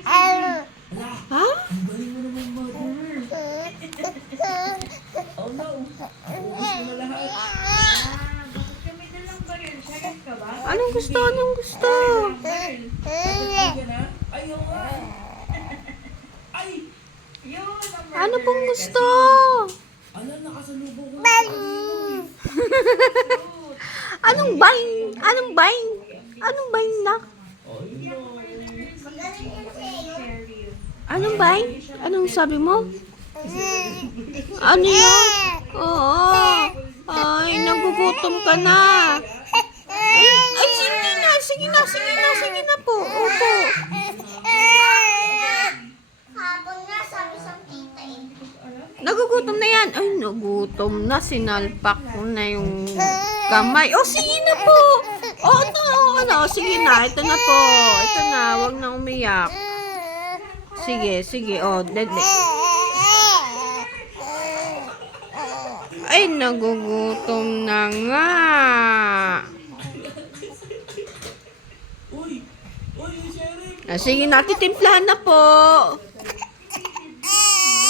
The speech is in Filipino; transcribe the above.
Ala, Ha? ang galing mo naman, mother. Oh no, ubus mo na lahat. Bakit kami dalang baril? Sheriff ka ba? Anong gusto? Anong gusto? Baril. Yan na? Ayaw nga. Ay! Yun ang murder Ano pong gusto? Ala, nakasalubong ko na. Anong bain? Anong bain? Anong bain na? Oh, yun o. Sheriff. Anong bain? Anong sabi mo? Ano yun? Oo. Ay, nagugutom ka na. Ay, sige na. Sige na, sige na, sige na po. Opo. Habang nga, sabi sa tita eh. Nagugutom na yan. Ay, nagutom na. Sinalpak ko na yung kamay. Oh, sige na po. Oh, ito. Ano, sige na. Ito na po. Ito na. Huwag na umiyak. Sige, sige. Oh, dede. Ay, nagugutom na nga. Uy! Uy, Sheriff! Sige na, titimplahan na po.